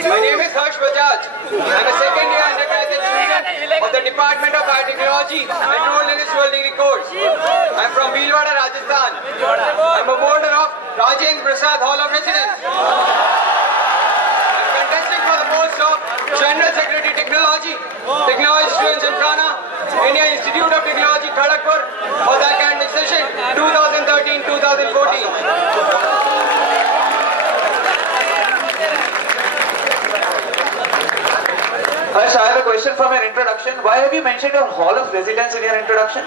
My name is Bajaj. I'm a second year undergraduate student of the Department of Biotechnology enrolled in this world degree course. I'm from Bhilwara, Rajasthan. I'm a boarder of Rajendra Prasad Hall of Residence. I'm contesting for the post of General Secretary Technology Students in Ghana, India Institute of Technology, Kharagpur for the academic session 2013-2014. Harsh, I have a question from your introduction. Why have you mentioned your hall of residence in your introduction?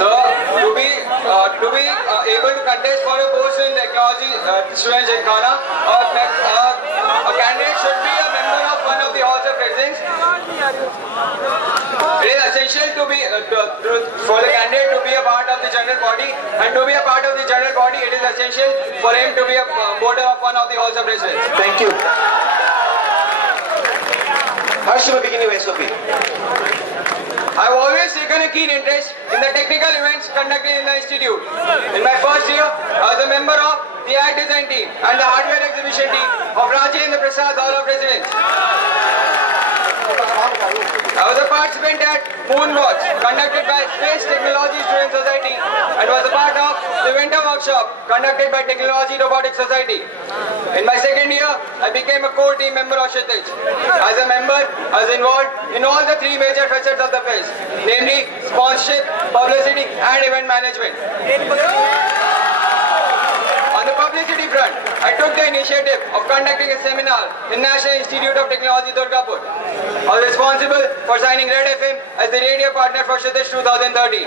So, to be able to contest for a post in technology students in Ghana, a candidate should be a member of one of the halls of residence. It is essential to be for the candidate to be a part of the general body, and to be a part of the general body, it is essential for him to be a boarder of one of the halls of residence. Thank you. Harsh, you will begin your SOP. I have always taken a keen interest in the technical events conducted in the institute. In my first year, I was a member of the ad design team and the hardware exhibition team of Rajendra Prasad Hall of Residence. I was a participant at Moonwatch, conducted by Space Technology Student Society, and was a part of the winter workshop conducted by Technology Robotics Society. In my second year, I became a core team member of Kshitij. As a member, I was involved in all the three major facets of the fest, namely sponsorship, publicity, and event management. On the publicity front, I took the initiative of conducting a seminar in National Institute of Technology, Durgapur. I was responsible for signing Red FM as the radio partner for Kshitij 2013.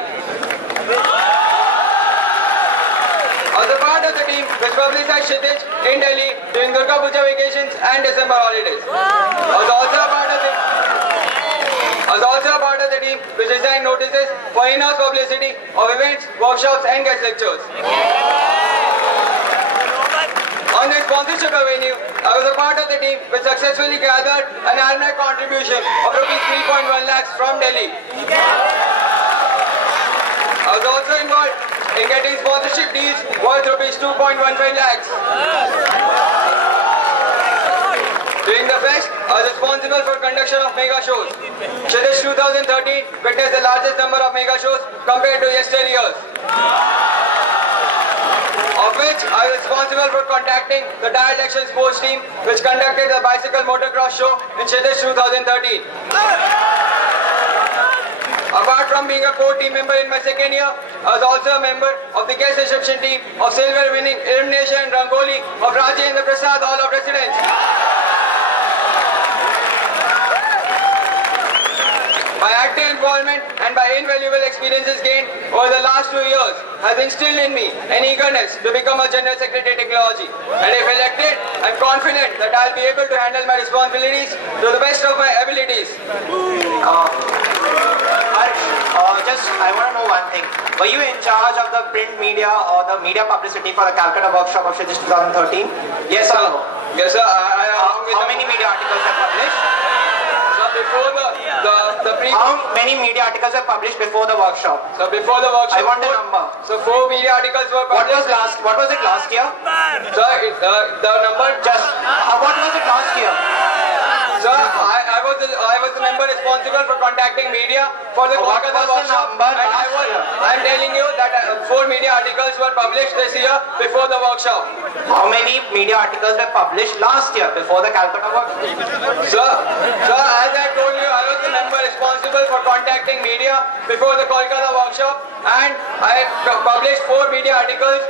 I was a part of the team which publicized Kshitij in Delhi during Durga Puja vacations and December holidays. I was also a part of the team which designed notices for in-house publicity of events, workshops, and guest lectures. On the sponsorship avenue, I was a part of the team which successfully gathered an alumni contribution of rupees 3.1 lakhs from Delhi. I was also involved in getting sponsorship deals worth rupees 2.15 lakhs. During the fest, I was responsible for conduction of mega shows. Kshitij 2013 witnessed the largest number of mega shows compared to yesteryears, of which I was responsible for contacting the Dial Action Sports team which conducted the bicycle motocross show in Kshitij 2013. Apart from being a core team member in my second year, I was also a member of the guest reception team of silver winning elimination Rangoli of Rajendra Prasad Hall of Residence. My active involvement and my invaluable experiences gained over the last 2 years has instilled in me an eagerness to become a General Secretary Technology. And if elected, I am confident that I will be able to handle my responsibilities to the best of my abilities. I want to know one thing. Were you in charge of the print media or the media publicity for the Calcutta workshop of Kshitij 2013? Yes or no? Yes, sir. How many media articles were published? Before How many media articles were published before the workshop? So before the workshop, I want the number. So 4 media articles were published. What was it last year? Sir, the number just what was it last year? Sir, I was the member responsible for contacting media for the Kolkata workshop, and I am telling you that 4 media articles were published this year before the workshop. How many media articles were published last year before the Calcutta workshop? Sir, as I told you, I was the member responsible for contacting media before the Kolkata workshop, and I published 4 media articles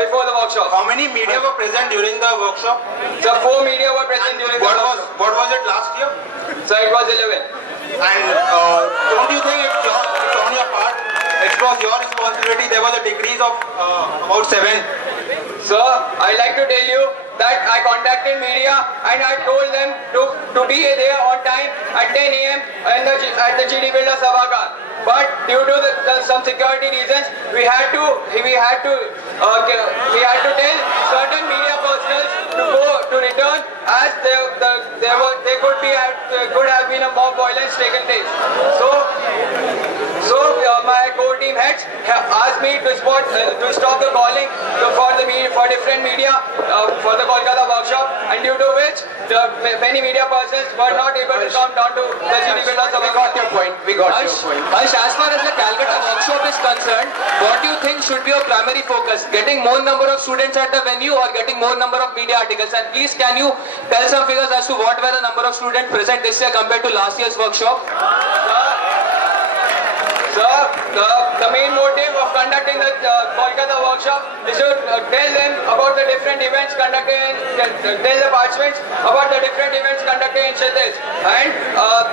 before the workshop. How many media were present during the workshop? Sir, 4 media were present during the workshop. What was it last year? Sir, it was 11. And don't you think it's on your part? It was your responsibility. There was a decrease of about 7. Sir, I like to tell you that I contacted media and I told them to be there on time at 10 a.m. at the GD Builder Sabhagar. But due to some security reasons, we had to certain media personnel to return, as there could have been a mob violence taken place. So my core team heads asked me to stop the calling for different media for the Kolkata workshop, and due to which many media persons were not able to come down to the GD builders. We got your point. Harsh, as far as the Calcutta workshop is concerned, what do you think should be your primary focus? Getting more number of students at the venue or getting more number of media articles? And please, can you tell some figures as to what were the number of students present this year compared to last year's workshop? Sir, the main motive of conducting the Kolkata workshop is to tell them about the different events conducted tell the participants about the different events conducted in Kshetres. And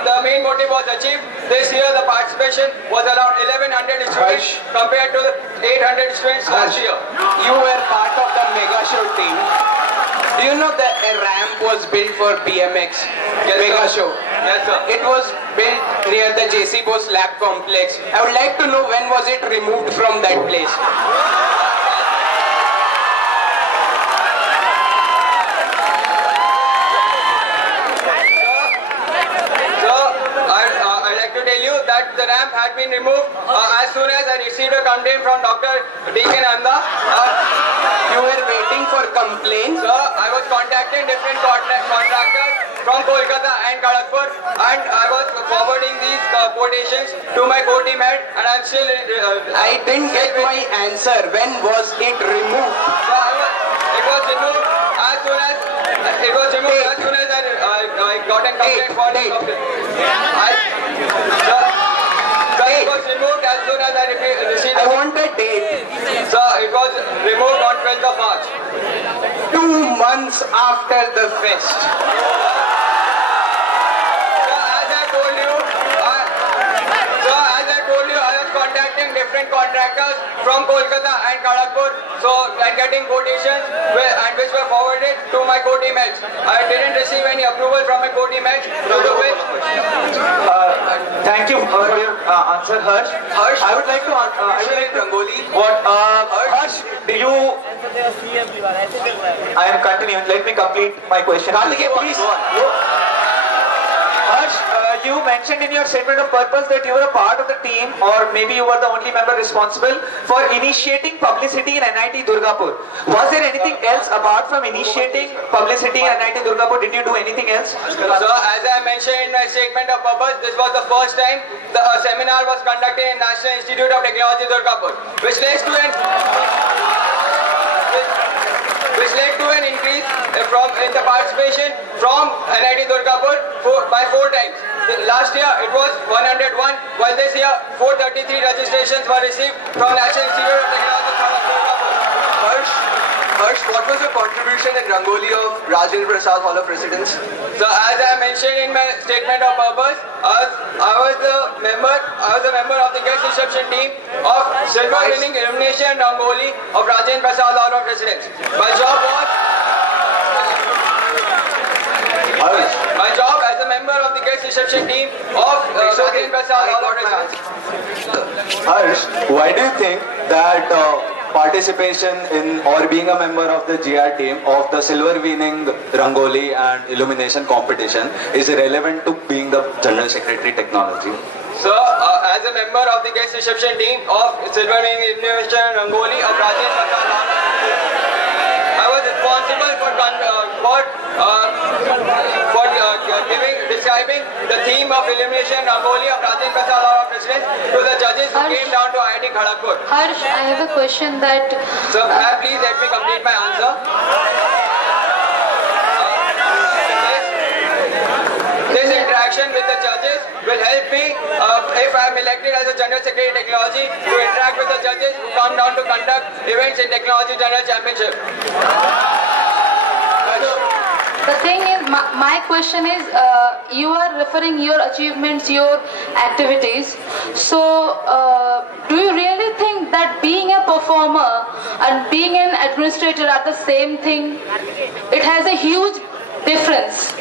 the main motive was achieved. This year the participation was around 1100 students compared to the 800 students last year. You were part of the mega show team. Do you know that a ramp was built for BMX mega show? Yes, sir. It was built near the JC Bose Lab Complex. I would like to know when was it removed from that place? I'd like to tell you that the ramp had been removed as soon as I received a complaint from Dr. D.K. Nanda. You were waiting for complaints? Sir, I was contacting different contractors from Kolkata and Kharagpur, and I was forwarding these quotations to my core team head, and I'm still... I didn't get my answer. When was it removed? So it was removed as soon as I got a complaint for the complaint. It was removed as soon as I received. I want a date. Sir, it was removed on 12th of March. 2 months after the fest. As I told you, I was contacting different contractors from Kolkata and Kharagpur, and getting quotations which were forwarded to my core team heads. I didn't receive any approval from my core team heads, due to which... Thank you for your answer, Harsh. I would like to Rangoli. Harsh, do you... I am continuing. Let me complete my question. Please. Harsh, you mentioned in your statement of purpose that you were a part of the team, or maybe you were the only member responsible for initiating publicity in NIT Durgapur. Was there anything else apart from initiating publicity in NIT Durgapur? Did you do anything else? So, as I mentioned in my statement of purpose, this was the first time the seminar was conducted in National Institute of Technology Durgapur, which led to an increase in the participation from NIT Durgapur by 4 times. Last year it was 101, while this year 433 registrations were received from National Institute of Technology Durgapur. Harsh, what was your contribution in Rangoli of Rajendra Prasad Hall of Residence? So, as I mentioned in my statement of purpose, I was a member of the guest reception team of silver winning illumination Rangoli of Rajendra Prasad Hall of Residence. My job as a member of the guest reception team of Rajendra Prasad Hall of Residence. Harsh, why do you think that participation in or being a member of the GR team of the silver winning Rangoli and illumination competition is relevant to being the General Secretary Technology? So, as a member of the guest reception team of silver winning illumination Rangoli of Rajendra Prasad Hall of Residence, I was responsible for describing the theme of illumination Rangoli of Rajendra Prasad Hall of Residence to the judges who came down to IIT Kharagpur. Harsh, I have a question that... So, please let me complete my answer. This interaction with the judges will help me, if I am elected as a General Secretary Technology, to interact with the judges who come down to conduct events in Technology General Championship. The thing is, my question is, you are referring your achievements, your activities. So, do you really think that being a performer and being an administrator are the same thing? It has a huge difference.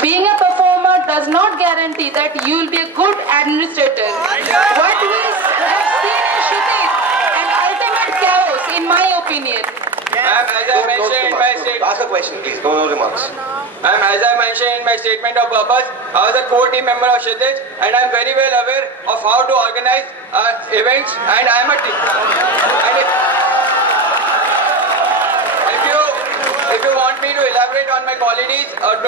Being a performer does not guarantee that you will be a good administrator. What we have seen in Kshetres, an ultimate chaos, in my opinion. As I mentioned in my statement. Ask a question, please. No remarks. As I mentioned in my statement of purpose, I was a core team member of Kshitij, and I am very well aware of how to organize events, and I am a team. And if you want me to elaborate on my qualities of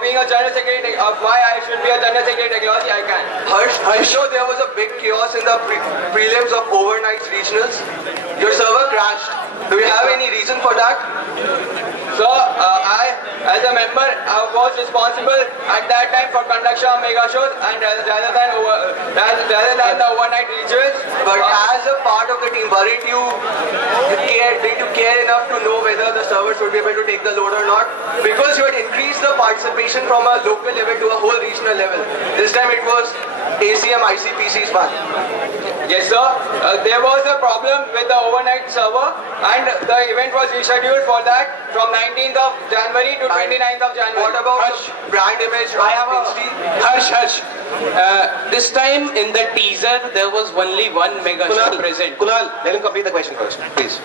being a general secretary, of why I should be a general secretary technology, I can. I know there was a big chaos in the prelims of overnight regionals. Your server crashed. Do you have any reason for that? So, I, as a member, I was responsible at that time for conduction of mega shows and rather than the overnight regionals. But as a part of the team, did you care enough to know whether the servers would be able to take the load or not? Because you had increased the participation from a local level to a whole regional level. This time it was ACM ICPC's one. Yes, sir. There was a problem with the overnight server, and the event was rescheduled for that from 19th of January to 29th of January. What about brand image of TSG? Harsh. This time in the teaser, there was only one mega show present. Kunal, let him complete the question first, please.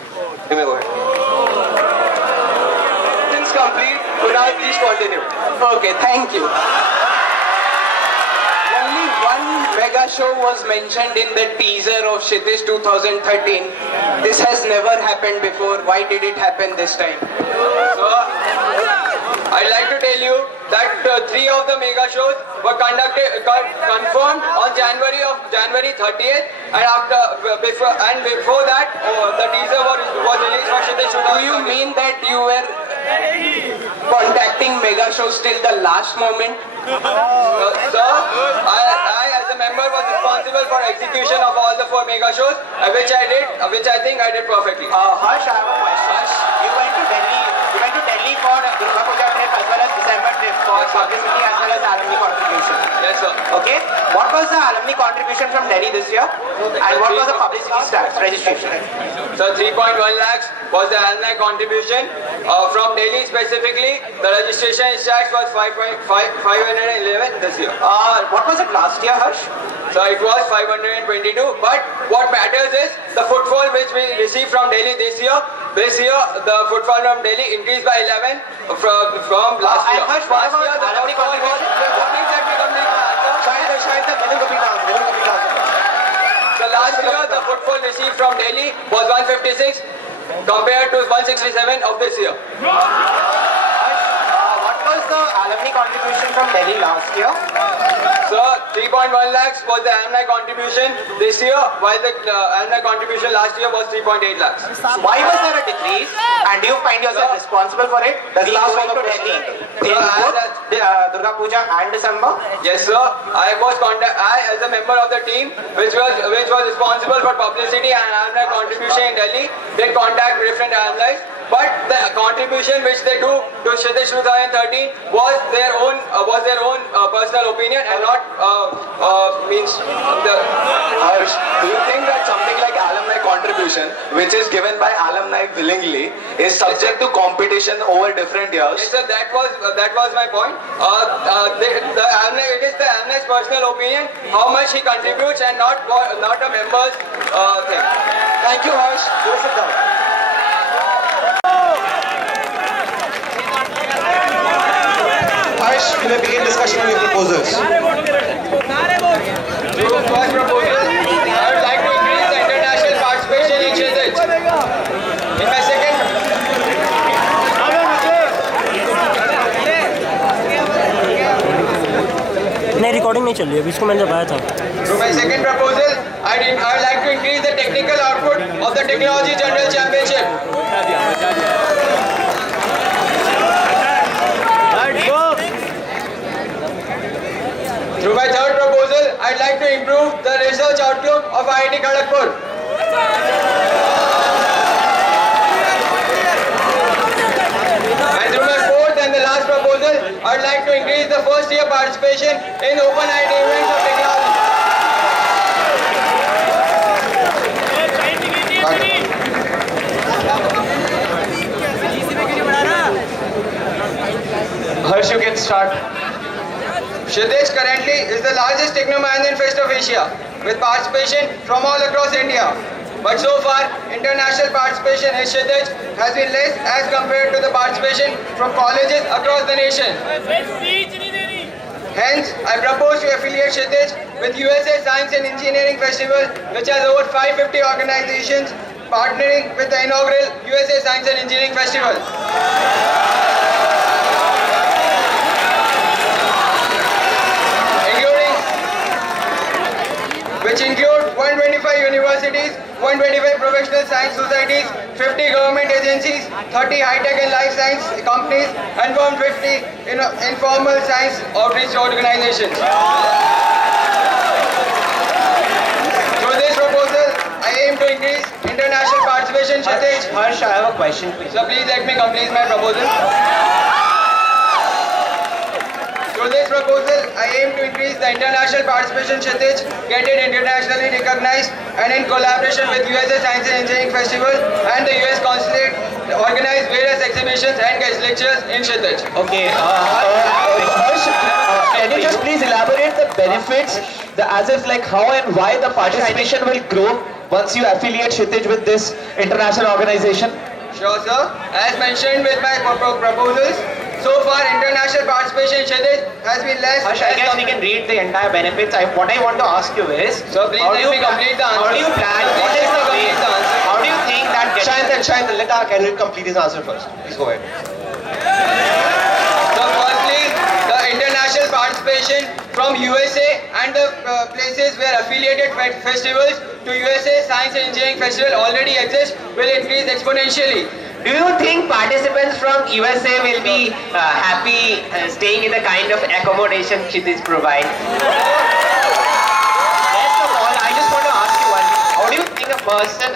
You may go ahead. Since complete, Kunal, please continue. Okay, thank you. Only one mega show was mentioned in the teaser of Kshitij 2013. This has never happened before. Why did it happen this time? So, I'd like to tell you that 3 of the mega shows were confirmed on January 30th, and before that, the teaser was released for Kshitij 2013. Do you mean that you were contacting mega shows till the last moment? Sir, I as a member was responsible for execution of all the 4 mega shows, which I think I did perfectly. Harsh, I have a question. You went to Delhi for Durga Puja trip as well as December trip for publicity as well as alumni contribution. Yes, sir. Okay. What was the alumni contribution from Delhi this year? And what was the publicity stats, registration? So 3.1 lakhs was the alumni contribution. From Delhi specifically, the registration tax was 511 this year. What was it last year, Harsh? So it was 522. But what matters is the footfall which we received from Delhi this year. This year, the footfall from Delhi increased by 11 from last year. And Harsh, what about alumni contribution? So last year, the footfall received from Delhi was 156 compared to 167 of this year. What was the alumni contribution from Delhi last year? So 3.1 lakhs was the alumni contribution this year, while the alumni contribution last year was 3.8 lakhs. Why was there a decrease? And do you find yourself responsible for it? Does it last to Delhi in both Durga Puja and December? Yes, sir. I as a member of the team, which was responsible for publicity and alumni contribution in Delhi, did contact different alumni. But the contribution which they do to Kshitij 2013 was their own personal opinion and not Harsh, do you think that something like alumni contribution, which is given by alumni willingly, is subject to competition over different years? Yes, sir. That was my point. It is the alumni's personal opinion how much he contributes and not a member's thing. Thank you, Harsh. You sit down. Harsh, you may begin discussion on your proposals. So, first proposal, I would like to increase the international participation in Kshitij. In my second, नहीं recording नहीं चल रही है, इसको मैंने बताया था. through my second proposal, I would like to increase the technical output of the Technology General Championship. Through my third proposal, I'd like to improve the research outlook of IIT Kharagpur. And through my fourth and the last proposal, I'd like to increase the first year participation in open IIT events of technology. Harsh, you can start. Kshitij currently is the largest Techno Management Fest of Asia, with participation from all across India. But so far, international participation in Kshitij has been less as compared to the participation from colleges across the nation. Hence, I propose to affiliate Kshitij with USA Science and Engineering Festival, which has over 550 organizations partnering with the inaugural USA Science and Engineering Festival. Which include 125 universities, 125 professional science societies, 50 government agencies, 30 high-tech and life science companies, and 150 informal science outreach organizations. Through this proposal, I aim to increase international participation in Kshitij. Harsh, I have a question for you. So please let me complete my proposal. Through this proposal, I aim to increase the international participation in Kshitij, get it internationally recognized, and in collaboration with USA Science and Engineering Festival and the US Consulate, organize various exhibitions and guest lectures in Kshitij. Okay, Harsh, can you just please elaborate the benefits, as if like how and why the participation will grow once you affiliate Kshitij with this international organization? Sure, sir. As mentioned with my proposals, so far international participation in Kshitij has been less. Harsh, I guess we can read the entire benefits. What I want to ask you is, so please let me complete the answer. How do you plan? What is the way? How do you think that? Shine, let our candidate complete his answer first. Please go ahead. So firstly, the international participation from USA and the places where affiliated festivals to USA Science and Engineering Festival already exist will increase exponentially. Do you think participants from USA will be happy staying in the kind of accommodation Kshitij provides? First of all, I just want to ask you one thing. How do you think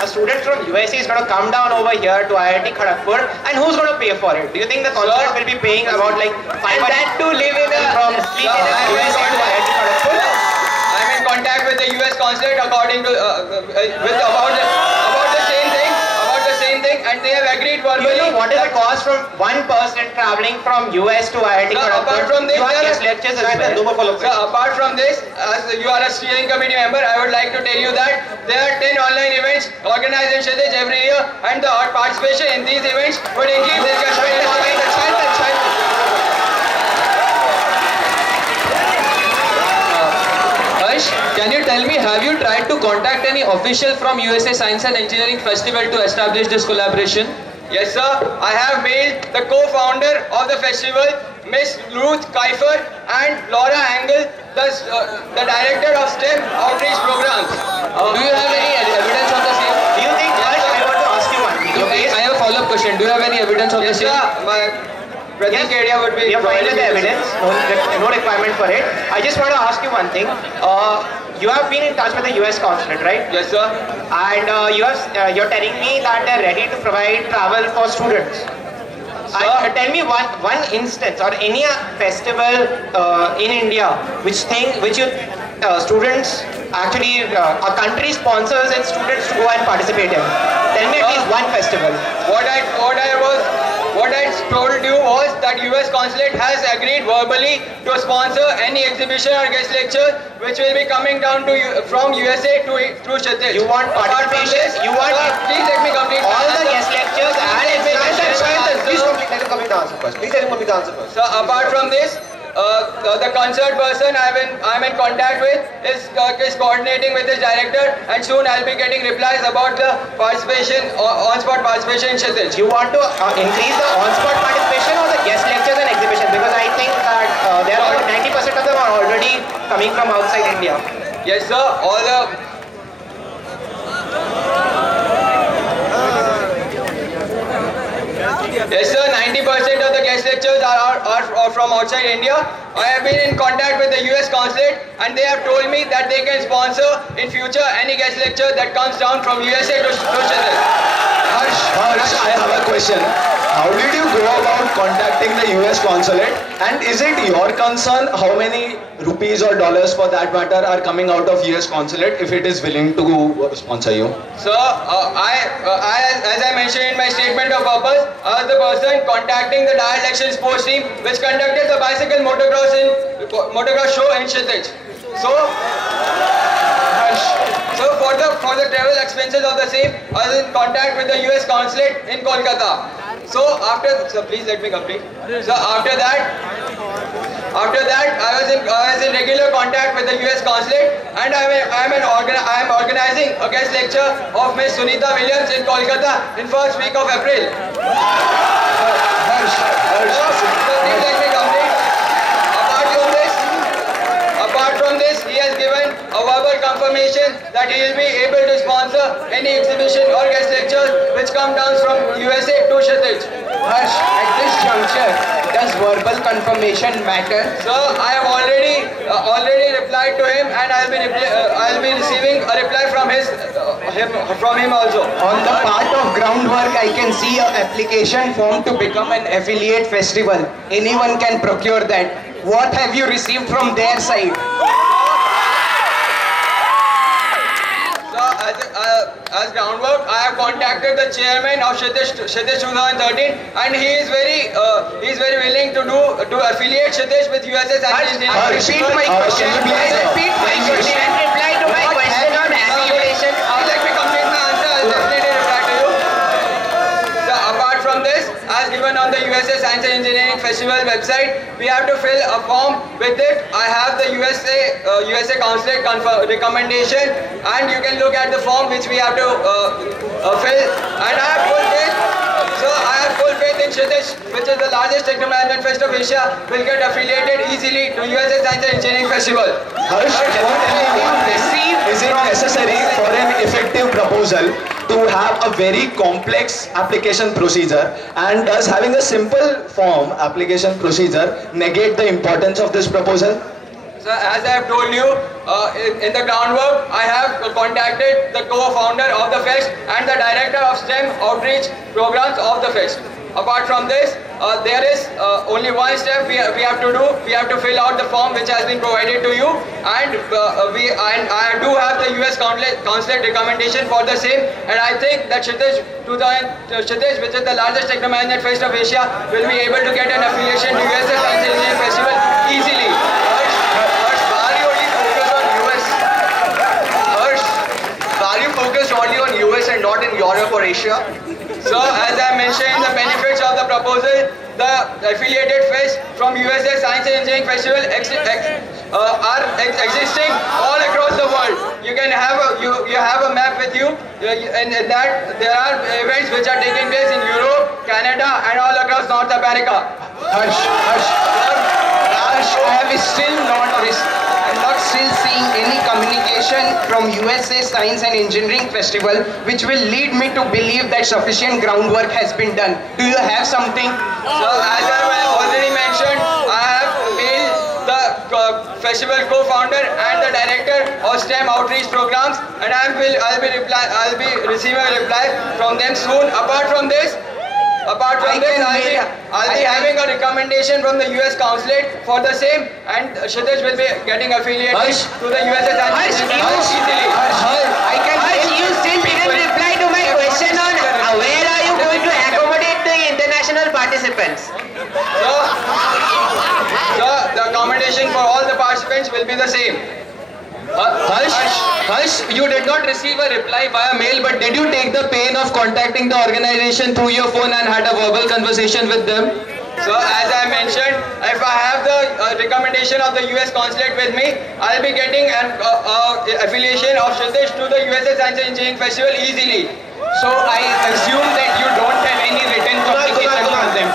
a student from USA is going to come down over here to IIT Kharagpur, and who's going to pay for it? Do you think the consulate will be paying about like 500 that to live in a from USA to IIT Kharagpur? I'm in contact with the US Consulate according to about the same thing. And they have agreed verbally. You know what is the cost from one person traveling from US to IIT Kharagpur? Apart from this, lectures as well. So apart from this, as you are a steering committee member, I would like to tell you that there are 10 online events organized in Kshitij every year, and the participation in these events would increase the Can you tell me, have you tried to contact any official from USA Science and Engineering Festival to establish this collaboration? Yes, sir. I have mailed the co-founder of the festival, Miss Ruth Kiefer, and Laura Angle, the director of STEM outreach programs. Do you have any evidence of the same? Do you think, Harsh, I want to ask you one thing. Okay, I have a follow-up question. Do you have any evidence of the same? Pratik area would be. We have provided the evidence, no requirement for it. I just want to ask you one thing. You have been in touch with the US consulate, right? Yes, sir. And you're telling me that they're ready to provide travel for students. Tell me one instance or any festival in India which students actually a country sponsors its students to go and participate in. Tell me at least one festival. What I told you was that US Consulate has agreed verbally to sponsor any exhibition or guest lecture which will be coming down to from USA to Kshitij. You want participation? You want? Please let me complete all the guest lectures and exhibitions. Please complete. Let him complete the answer first. Please let him complete the answer first. So apart from this, the concert person I'm in contact with is coordinating with his director, and soon I'll be getting replies about the participation, on-spot participation in Kshitij. You want to increase the on-spot participation or the guest lectures and exhibitions? Because I think that there are 90% of them are already coming from outside India. Yes, sir. All the Yes, sir. 90% of the guest lectures are from outside India. I have been in contact with the US Consulate, and they have told me that they can sponsor in future any guest lecture that comes down from USA to Kshitij. Harsh, I have a question. How did you go about contacting the US Consulate? And is it your concern how many rupees or dollars for that matter are coming out of US Consulate if it is willing to sponsor you? Sir, as I mentioned in my statement of purpose, I was the person contacting the Dial Election Sports team which conducted the bicycle motocross show in Kshitij. So, So for the travel expenses of the same, I was in contact with the US consulate in Kolkata. So please let me complete. So after that, I was in regular contact with the US consulate, and I am organizing a guest lecture of Miss Sunita Williams in Kolkata in first week of April. So please let me complete. Apart from this, he has given a verbal confirmation that he will be able to sponsor any exhibition or guest lectures which come down from USA to Kshitij. Harsh, at this juncture, does verbal confirmation matter? So I have already replied to him, and I'll be receiving a reply from him also. On the part of groundwork, I can see an application form to become an affiliate festival. Anyone can procure that. What have you received from their side? So as groundwork, I have contacted the chairman of Kshitij 2013, and he is very willing to affiliate Kshitij with USS Engineering. Repeat my question. Repeat my question and reply to my question on affiliation. Let me complete my answer. I'll definitely reply to you. So apart from this, as given on the USS Science and Engineering Festival website, we have to fill a form with it. I have the USA consulate recommendation, and you can look at the form which we have to fill. And I have full faith in Kshitij, which is the largest techno management fest of Asia, will get affiliated easily to USA Science and Engineering Festival. Harsh, is it necessary for an effective proposal to have a very complex application procedure, and does having a simple form application procedure negate the importance of this proposal? So as I have told you, in the groundwork, I have contacted the co-founder of the fest and the director of STEM outreach programs of the fest. Apart from this, there is only one step we have to do. We have to fill out the form which has been provided to you, and I do have the US consulate recommendation for the same, and I think that Kshitij, which is the largest techno management fest of Asia, will be able to get an affiliation to US Science and Engineering Festival easily. Are you focused only on US and not in Europe or Asia? So as I mentioned, the benefits of the proposal, the affiliated fest from USA Science and Engineering Festival are existing all across the world. You can have a map with you, and in that there are events which are taking place in Europe, Canada, and all across North America. Harsh, I have I'm not still seeing any communication from USA Science and Engineering Festival which will lead me to believe that sufficient groundwork has been done. Do you have something? So as I already mentioned, I have mailed the festival co-founder and the director of STEM outreach programs, and I'll be receiving a reply from them soon. Apart from this, I'll be having a recommendation from the US consulate for the same, and Kshitij will be getting affiliated to the USS easily. You still didn't reply to my question on where are you going to accommodate the international participants? So the accommodation for all the participants will be the same. Harsh, you did not receive a reply via mail, but did you take the pain of contacting the organization through your phone and had a verbal conversation with them? So as I mentioned, if I have the recommendation of the US consulate with me, I'll be getting an affiliation of Kshitij to the USA Science and Engineering Festival easily. So I assume that you don't have any written communication from them.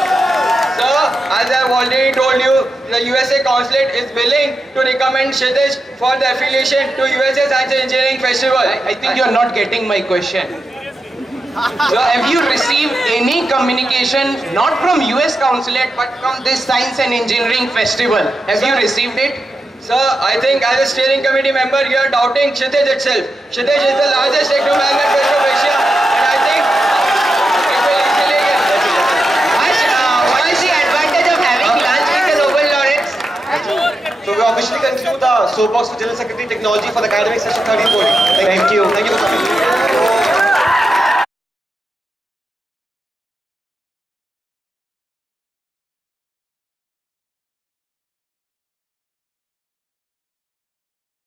So as I've already told you, the USA consulate is willing to recommend Kshitij for the affiliation to USA Science and Engineering Festival. I think you're not getting my question. So have you received any communication, not from US consulate, but from this Science and Engineering Festival? Have you received it? Sir, I think as a steering committee member, you are doubting Kshitij itself. Kshitij is the largest techno management fest of Asia, and I think it will easily get. What is the advantage of having lunch with the Nobel laureates? So we officially conclude the SOAPBOX for General Secretary Technology for the academic session 13-14. Thank you. Thank you for coming.